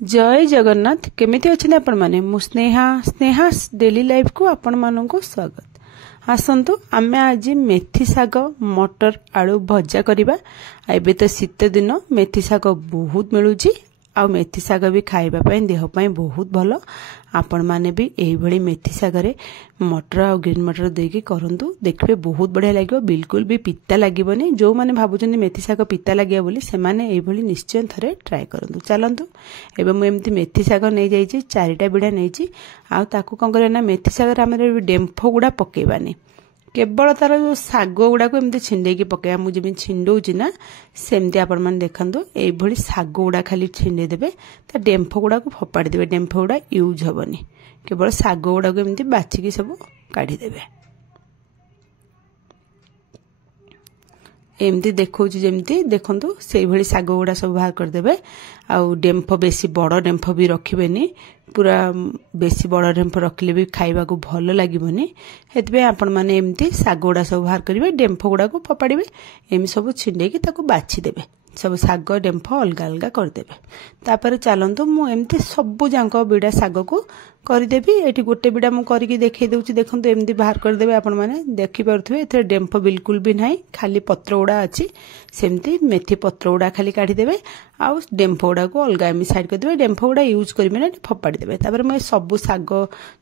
जय जगन्नाथ केमिति अच्छे आपण मैंने स्नेहा स्नेहा डेली लाइफ को आपण मानक स्वागत। आसतु आमे आज मेथी साग मटर आलू भजा करबा। एबे तो शीत दिन मेथी साग बहुत मिलुची आ मेथी साग भी खाइबा पई देह पई बहुत भलो। आपण माने भी एही भली मेथी साग रे मटर आ ग्रीन मटर देकी करंतु देखबे बहुत बढ़िया लागियो। बिल्कुल भी पिता लागिबनी। जो माने भाबुचनी मेथी साग पिता लागिया बोली से माने एही भली निश्चय थरे ट्राई करंतु। चलंतु एबे मु एमती मेथी साग नै जाईची 4टा बिडा नैची आ ताकू कोन करे ना मेथी साग रे हमरे डेम्फो गुडा पकेबानी केवल तार जो साग गुड़ा को एमती छिंडे की पकेया मुझे भी छिंडौची ना सेमती आपण माने देखंतु एई भली साग गुड़ा खाली छिंडे देबे ता डेम्फो गुड़ा को फोपाड़ी देबे। डेम्फो गुड़ा यूज हबनी केवल साग गुड़ा को एमती बाछी सब काढ़ी देबे। एमती देखौची जेमती देखंतु सेई भली साग गुड़ा सब बाहर कर देबे। आउ डेम्फो बेसी बड़ डेम्फो भी रखिबेनी पूरा बेसी बड़ डेम्फो रखले भी खाइबा को भलो लागिबनी। हेतबे आपण माने एमती साग गुड़ा सब बाहर करिवे डेम्फो गुड़ा को फोपाड़ीबे एमी सब छिंडे की ताको बाछि देबे। सब साग डेम्फो अलगा अलगा कर देबे। तापर चलंतु मु एमती सबु जांको बिडा साग को करि देबी। एठी गोटे बिडा मु करिकि देखै देउची देखंतु एमती बाहर कर देबे। आपण माने देखि परथुवे एथे डेम्फो बिल्कुल भी नाही खाली पत्र उडा अछि सेमती मेथी पत्र उडा खाली काढी देबे आउ डेम्फो उडा को अलगा एमी साइड कर देबे। डेम्फो उडा यूज करिबे ना फोपाड़ी देबे। तापर मैं सबु साग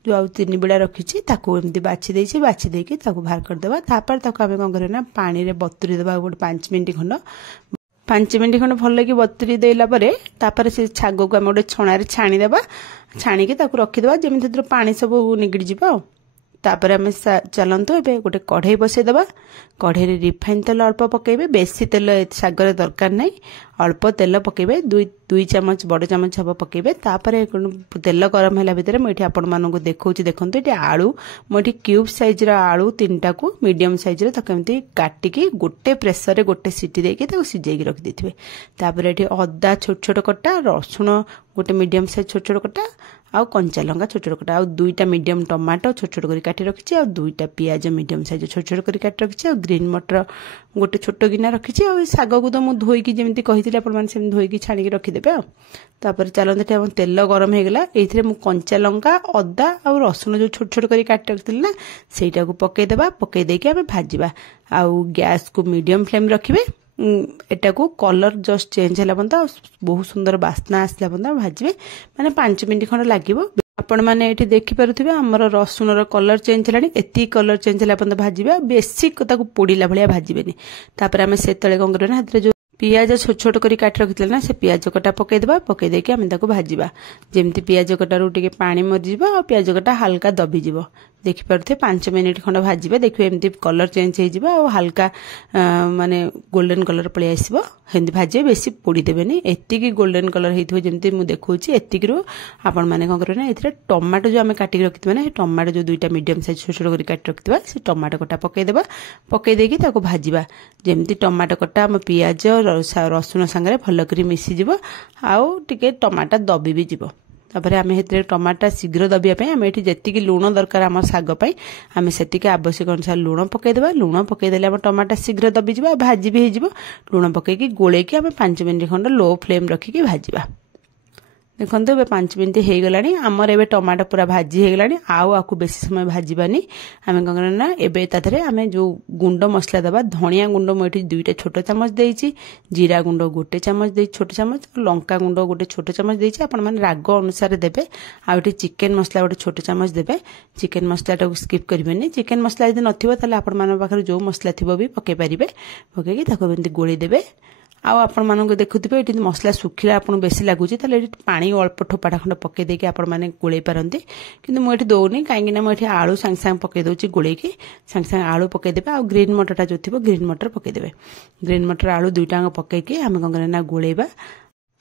जो आउ 3 बिडा रखिछि ताको एमती बाछि देछि बाछि देकी ताको बाहर कर देबा। तापर ताको हमें कोन करे ना पानी रे बतुरी देबा गोटे 5 मिनिट खंड 5 मिनिट खंड भल लगी बतुरी देला परे तापर से छाग को हम गोटे छणा रे छाणी देबा। छाणी की ताको रखि देबा जेमि थत्र पानी सब निगडी जिबा। तापर हमें चलंतु एबे गोटे कढ़ाई बसे देबा। कढ़ाई रे रिफाइन तेल अल्प पकेबे बेसी तेल सागर दरकार नै अल्प तेल पकेबे 2 चम्मच बड़ चम्मच हबो पकेबे। तापर तेल गरम हैला भितर मोठी आपण मानको देखौची देखंतु एटी आलू मोठी क्यूब साइज रा आलू 3टा को मीडियम साइज रे ताको एमती काटी की गोटे प्रेशर रे गोटे सीटी देकी ताको सिजेई की रखि देथिबे। तापर एटी अदा छोट छोट कटा रसुण गोटे मीडियम साइज छोट छोट कटा आउ कंचा लंका छोट छोट कटा आउ 2टा मीडियम टमाटो छोट छोट करी काटी रखिछि आउ 2टा पियाज मीडियम साइज छोट छोट करी काटी रखिछि आउ ग्रीन मटर गोटे छोट गिना रखिछि आउ साग को तो मु धोई की जेमती कहिथिले आपण माने सेम धोई की छाणी की रखि देबे। आ तापर चलंते हम तेल गरम हे गेला एथिरे मु कंचा लंका अदा आउ रसुण जो छोट छोट करी काटी रखिथिले ना सेटा को पके देबा। पके देकी हमें भाजीबा आउ गैस को मीडियम फ्लेम रखिबे। एटा को कलर जस्ट चेंज होला बंदा बहुत सुंदर बास्ना आसला बंदा भाजीबे माने 5 मिनिट खंड लागिबो। आपण माने एठी देखि परथुबे हमर रसुण रो कलर चेंज हलानी एती कलर चेंज होला बंदा भाजीबे बेसी ताको पोडीला भलिया भाजीबेनी। तापर हमें सेतळे कोन करना हातरे जो पियाज छोट छोट करी काटी रखिथिले ना से पियाज कटा पके देबा। पके देके हम ताको भाजीबा जेमती पियाज कटा रो टिके पानी मर जिवो आ पियाज कटा हल्का दबी जिवो। देखि परथे 5 मिनिट खंड भाजीबे देखिबे एमती कलर चेंज हे जिवो आ हल्का माने गोल्डन कलर पळि आसीबो। हेंदी भाजीबे बेसी पोडी देबेनी एती की गोल्डन कलर हेथिबो जेमती मु देखौची एती की रो आपण माने कोन करना एथिरे टमाटो जो हमें काटी रखितबे ना टमाटो जो 2टा मीडियम साइज छोट छोट करी काटी रखितबा से टमाटो कटा पके देबा। पके देकी ताको भाजीबा जेमती टमाटो कटा हम पियाज रसुण संगे भल करी मिसी जिवो आउ टिके टमाटा दबी भी जिवो। तापर आमे हेतरे टमाटा शीघ्र दबिया पई आमे एठी जेतिकी लूण दरकार हम साग पई आमे सेतिके आवश्यक अनुसार लूण पके देबा। लूण पके देले हम टमाटा शीघ्र दबी जिवो भाजी भी हे जिवो। लूण पके की गोळे की आमे 5 मिनिट खंड लो फ्लेम रखी की भाजीबा। देखंतु बे 5 मिनिट हे गलानी हमर एबे टमाटो पूरा भाजी हे गलानी आउ आकु बेसी समय भाजीबानी। आमे कोन करना एबे ताथरे आमे जो गुंड मसला दबा धनिया गुंड मोठी 2टा छोट चम्मच देइची जीरा गुंड गोटे चम्मच देइ छोट चम्मच लंका गुंड गोटे छोट चम्मच देइची आपण माने राग अनुसार देबे। आ एठी चिकन मसला गोटे छोट चम्मच देबे। चिकन मसला टाको स्किप करबेनी। चिकन मसला यदि नथिबो ताले आपण माने पाखरे जो मसला थिबो भी पके परिबे। पके की ताको बेंती गोळी देबे। आउ आपण मानको देखुथिबे एठी मसला सुखिला आपण बेसी लागुची ताले एठी पानी अल्प ठोपाटा खंड पके देकी आपण माने गोळै परंती किंतु मु एठी दोनी काहेकि ना मु एठी आलू संग संग पके दोची गोळै की संग संग आलू पके देबे। आ ग्रीन मटरटा जो थिबो ग्रीन मटर पके देबे। ग्रीन मटर आलू 2टांग पके की हम कोन करना गोळैबा।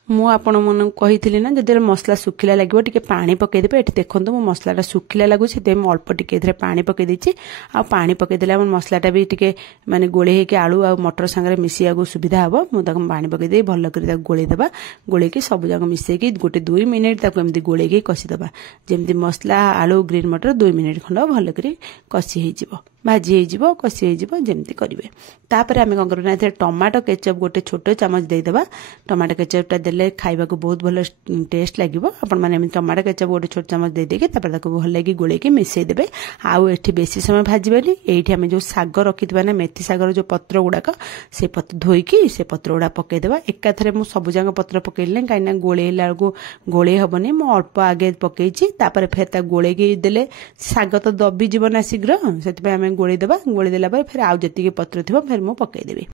मु आपण मन कहिथिली ना जदि मसला सुखिला लागिवो टिके पानी पके देबे। एठी देखंतु मु मसलाटा सुखिला लागुची ते मु अल्प टिके इधरे पानी पके देछि। आ पानी पके देला हम मसलाटा भी टिके माने गोळे हे के आलू आ मटर संगे मिसिया को सुविधा हबो। मु ताको पानी पके दे भल करी ताको गोळे देबा। गोळे की सब जग मिसे की गोटे 2 मिनिट ताको एमती गोळे की कसी देबा जेमती मसला आलू ग्रीन मटर 2 मिनिट खंड भल करी कसी हे जिवो। भाजी हो कषी हो जमती करेंगे। तापर आम कौन करना टमाटो केचप गोटे छोट चामच देदेबा। टमाटो केचपटा देले खाइबा को बहुत भल टेस्ट लगे। आपण मैंने टमाटो केचप गोटे छोट चामच दे देके भल लगी गोलेकी मिसई देबे। आउ एठी बेसी समय भाजबेनी। एठी आम जो साग रखिथिबा ना मेथी सागर जो पत्र गुड़ाक से पत्र धोईकी से पत्र गुड़ा पकईदेवा। एकाथरे मु सब जाक पत्र पकईले कहीं गोलेला गोले हेनी मु अल्प आगे पकई फेर गोलेकी देले साग तो दबी जीव ना शीघ्र से आम गोलेदेवा। गोलेदेला फिर आउ जी पत्र थी फिर मु पकईदेवी।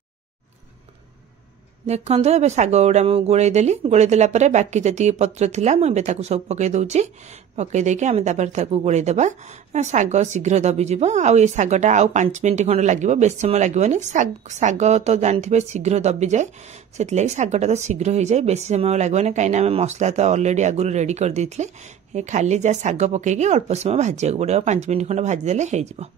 देखो ए साग गुड़ा मुझे गोलेदेली। गोलेदेला बाकी जी पत्र थिला मुझे सब पकई दौची। पकई देके आम गोलेदेवा। साग शीघ्र दबीज। आउ सागटा आउ 5 मिनट खंड लगे बेस समय लगे। साग तो जानते शीघ्र दबी जाए से सागटा तो शीघ्र हो जाए बेस समय लगे कहीं आम मसला तो अलरेडी आगुरी रेडी कर देते। खाली जहाँ साग पकईकी अल्प समय भाजा पड़ो 5 मिनट खंड भाजीदेले हो।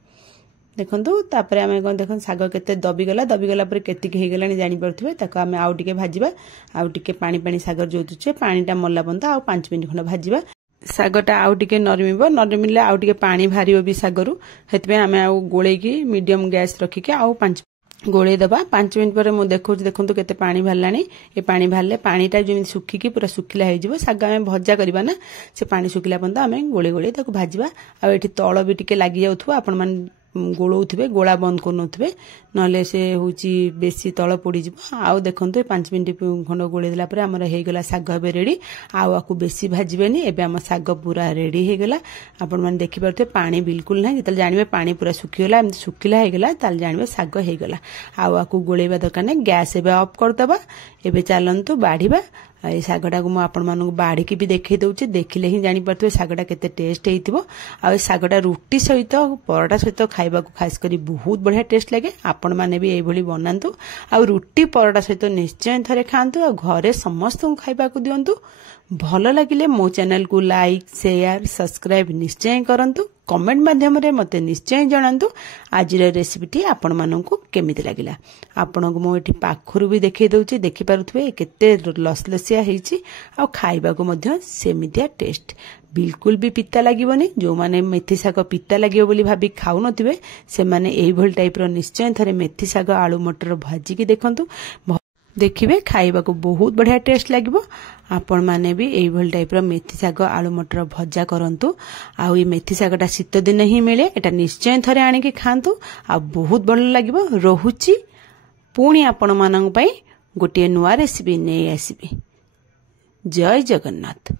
देखो तापर आम कौन देख साग के दबीगला दबीगला केतिकला जापे आम आउ टे भाजवा। आउ टे पानी पानी सागर जोतुचे पानीटा मला बंद आउ 5 मिनट खंड भाजवा। सागटा आउ टे नरमिब नरमिले आउ टे पानी बाहर भी सागर से आम आउ गोलेकी मीडियम गैस रखिके आउ 5 गोले दबा। 5 मिनट पर मुझे देखो केते पानी बाहरला। ये पानी बाहरले पानीटा जमी सुखिकी पूरा सुखिला हो साग आम भजा करवा ना से पानी सुखिला पर्यंत आम गोले गोले भाजवा। आउ एठी तल भी टिके लगी जाउथबो आपण मान गोलौथिबे गोला बंद करनोथिबे नले से होची बेसी तल पोड़ी जिवो। आउ देखंतु 5 मिनट खंड गोले देला परे हमर हे गला साग हेबे रेडी। आउ आकु बेसी भाजिबेनी। एबे हम साग पूरा रेडी हे गला। आपण मान देखि परथे पानी बिल्कुल ना जतल जानिबे पानी पूरा सुखी गला एम सुखिला हे गला ताल जानिबे साग हे गला। आउ आकु गोलेबा दरकार नै गैस एबे ऑफ कर दबा। एबे चलंतु बाढीबा। ये सागटा को मुझे आपण मानक बाढ़ी भी देखई दूचे देखिले ही जानी पारे सागटा केते टेस्ट होइतिबो। आ सागटा रुटी सहित परोटा सहित खाइबा को खास करी बहुत बढ़िया टेस्ट लगे। आपण माने भी एई भली बनांतु। आ रुटी परोटा सहित निश्चय थरे खांतु। आ घरे समस्त को खाइबा को दियंतु। भल लगिले मो चैनल को लाइक शेयर सब्सक्राइब निश्चय करंतु। कमेंट माध्यम रे मते निश्चय जणांतु आज रेसिपीटी आपण मानकु केमिति लागिला। आपण को मो एठी पाखरु भी देखै दउची देखि पारुथबे केते लसलसिया हेची। आ खाइबा को मध्य सेमितिया टेस्ट बिल्कुल भी पिता लागिबोनी। जो माने मेथी साग पिता लागिबो बोली भाबी खाउ नथिबे से माने एई भल टाइप रो निश्चय थरे मेथी साग आलू मटर भाजी की देखंतु देखिए खाइबा को बहुत बढ़िया टेस्ट लगे। आपण माने भी एई भल टाइप रो मेथी साग आलू मटर भजा करंतु। आउ ये मेथी सागटा शीत दिन ही मिले एटा निश्चय थरे आनी के खांतु। आ बहुत भल लागिबो। रहुची पुणी आपण मानन पई गोटे नुआ रेसिपी नै आसीबी। जय जगन्नाथ।